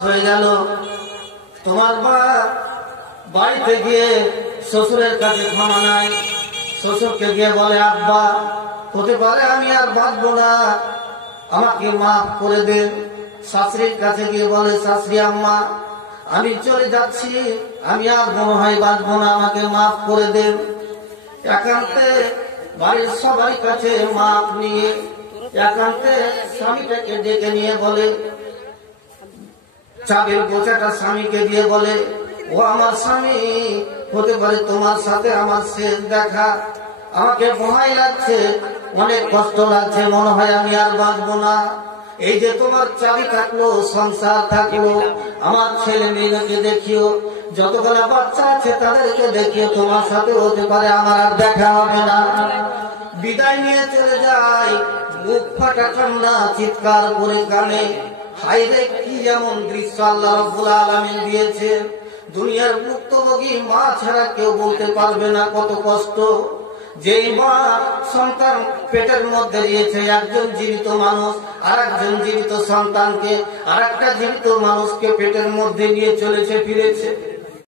হয়ে গেল। তোমার মা বাড়িতে গিয়ে শ্বশুরের কাছে ক্ষমা নাই, শ্বশুরকে গিয়ে বলে, আব্বা হতে পারে আমি আর বাঁচবো না, আমাকে মাফ করে দেন। শাশুড়ির কাছে গিয়ে বলে, শাশুড়ি আম্মা আমি চলে যাচ্ছি, আমি আর মনে হয় বাঁচবো না, আমাকে মাফ করে দেন। একান্তে বাড়ির সবাই কাছে মাপ নিয়ে একান্তে স্বামীটাকে ডেকে নিয়ে বলে, চাবির বোঝাটা স্বামীকে দিয়ে বলে, ও আমার স্বামী, হতে পারে তোমার সাথে আমার শেষ দেখা, আমাকে ভয় লাগছে, অনেক কষ্ট লাগছে, মনে হয় আমি আর বাঁচবো না। এই যে তোমার চাবি থাকলো, সংসার থাকলো, আমার ছেলে মেয়েকে দেখিও, যতগুলো বাচ্চা আছে তাদেরকে দেখিও, তোমার সাথে হতে পারে আমার আর দেখা হবে না। বিদায় নিয়ে চলে যায়, বুক ফাটা কান্না, চিৎকার করে কানে। হায়রে কি এমন দৃশ্য আল্লাহ রাব্বুল আলামিন দিয়েছে, দুনিয়ার ভুক্তভোগী মা ছাড়া কেউ বলতে পারবে না কত কষ্ট। যেই মা সন্তান পেটের মধ্যে দিয়েছে, একজন জীবিত মানুষ আর একজন জীবিত সন্তানকে, আর একটা জীবিত মানুষকে পেটের মধ্যে নিয়ে চলেছে ফিরেছে।